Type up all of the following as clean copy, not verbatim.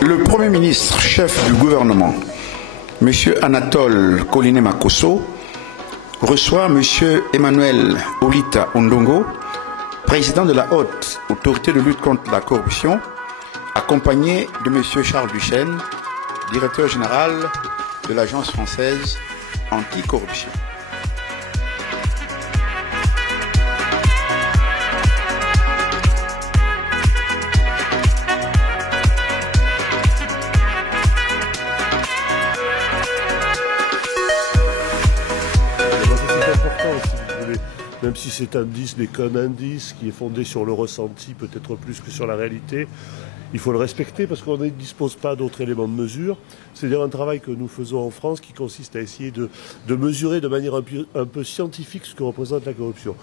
Le Premier ministre, chef du gouvernement, M. Anatole Koliné-Makosso, reçoit M. Emmanuel Olita Ondongo, président de la Haute Autorité de lutte contre la corruption, accompagné de M. Charles Duchesne, directeur général de l'Agence française anticorruption. Même si cet indice n'est qu'un indice qui est fondé sur le ressenti, peut-être plus que sur la réalité, il faut le respecter parce qu'on ne dispose pas d'autres éléments de mesure. C'est-à-dire un travail que nous faisons en France qui consiste à essayer de mesurer de manière un peu scientifique ce que représente la corruption.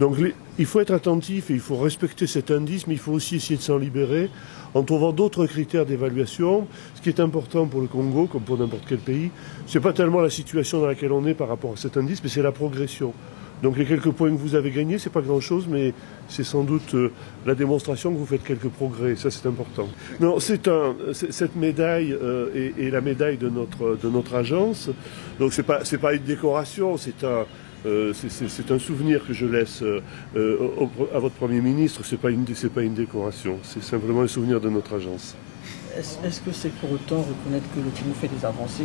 Donc il faut être attentif et il faut respecter cet indice, mais il faut aussi essayer de s'en libérer en trouvant d'autres critères d'évaluation. Ce qui est important pour le Congo, comme pour n'importe quel pays, ce n'est pas tellement la situation dans laquelle on est par rapport à cet indice, mais c'est la progression. Donc les quelques points que vous avez gagnés, ce n'est pas grand-chose, mais c'est sans doute la démonstration que vous faites quelques progrès. Ça, c'est important. Non, cette médaille est la médaille de notre agence. Donc c'est pas une décoration, c'est un souvenir que je laisse à votre Premier ministre. C'est pas une décoration, c'est simplement un souvenir de notre agence. Est-ce que c'est pour autant reconnaître que le Congo fait des avancées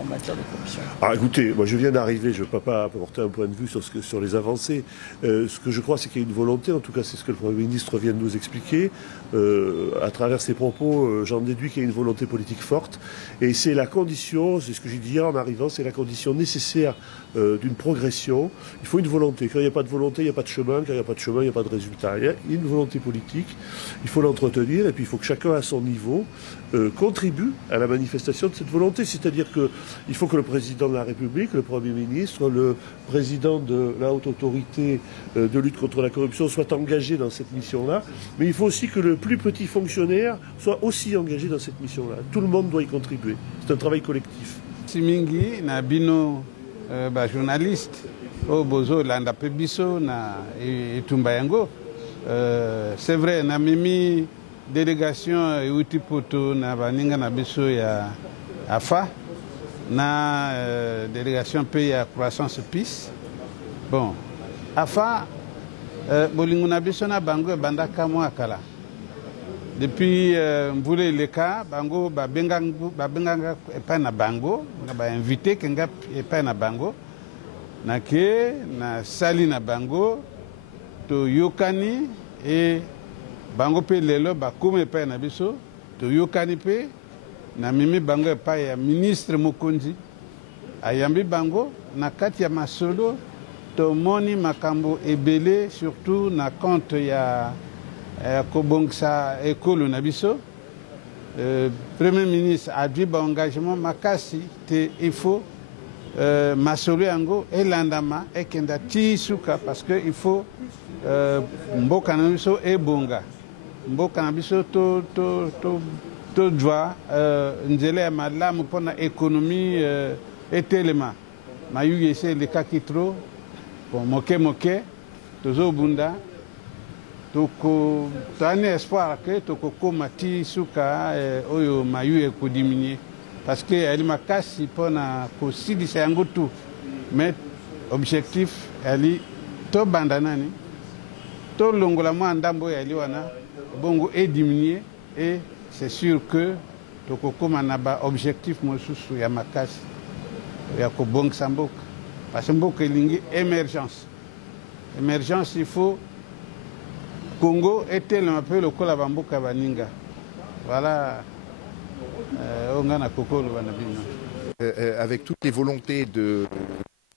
en matière de corruption? Ah, écoutez, moi je viens d'arriver, je ne peux pas apporter un point de vue sur les avancées. Ce que je crois, c'est qu'il y a une volonté, en tout cas c'est ce que le Premier ministre vient de nous expliquer. À travers ses propos, j'en déduis qu'il y a une volonté politique forte. Et c'est la condition, c'est ce que j'ai dit hier en arrivant, c'est la condition nécessaire d'une progression. Il faut une volonté. Quand il n'y a pas de volonté, il n'y a pas de chemin. Quand il n'y a pas de chemin, il n'y a pas de résultat. Il y a une volonté politique, il faut l'entretenir et puis il faut que chacun à son niveau contribue à la manifestation de cette volonté. C'est-à-dire qu'il faut que le président de la République, le Premier ministre, le président de la Haute Autorité de lutte contre la corruption soient engagés dans cette mission-là. Mais il faut aussi que le plus petit fonctionnaire soit aussi engagé dans cette mission-là. Tout le monde doit y contribuer. C'est un travail collectif. Simingi na bino journaliste au bozo landa pebiso na itumba yango. C'est vrai na mimi délégation euti poto na baninga na biso ya AFA na délégation pays ya croissance peace. Bon, AFA bolingo na biso na bango bandaka mwa kala. Depuis Mvule Leka, bango babenganga epai na bango, ba invité kenga epai na bango, na ke na sali na bango to yokani et bango pe lelo bakome epai na biso to yokani pe na mimi bango epai ya ministre Mokonzi ayambi bango na kati ya masolo to moni makambo ebele surtout na compte ya Kobongsa Ekolo Nabiso, Premier ministre a dit engagement makasi te il faut masolo yango elandama ekenda tisuka parce que il faut mboka na biso ebonga mboka na biso to doit nzela ya malamu pona économie etelema mayu yese le kakitro bon moke tozo bunda toko tani espoir que toko komati suka oyo mayu ekodiminie parce que elle makasi pona ko sidisa yango tout mais objectif ali to bandanani to longola mo ndambo yali wana bongo et diminuer et c'est sûr que toko komana ba objectif mosusu ya makasi ya ko bongsa mboka parce que mboka elingi émergence il faut Congo était un peu le col à Bamboka Baninga. Voilà. Avec toutes les volontés de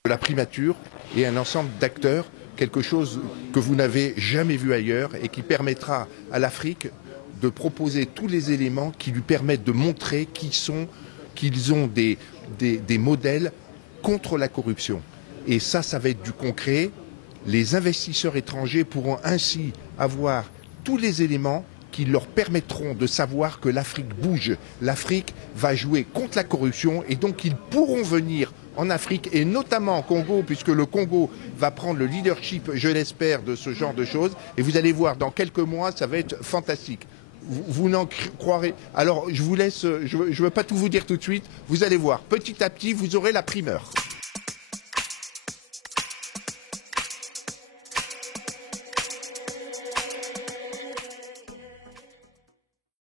la primature et un ensemble d'acteurs, quelque chose que vous n'avez jamais vu ailleurs et qui permettra à l'Afrique de proposer tous les éléments qui lui permettent de montrer qu'ils ont des modèles contre la corruption. Et ça va être du concret. Les investisseurs étrangers pourront ainsi avoir tous les éléments qui leur permettront de savoir que l'Afrique bouge. L'Afrique va jouer contre la corruption et donc ils pourront venir en Afrique et notamment en Congo, puisque le Congo va prendre le leadership, je l'espère, de ce genre de choses. Et vous allez voir, dans quelques mois, ça va être fantastique. vous n'en croirez. Alors, je vous laisse, je veux pas tout vous dire tout de suite. Vous allez voir, petit à petit, vous aurez la primeur.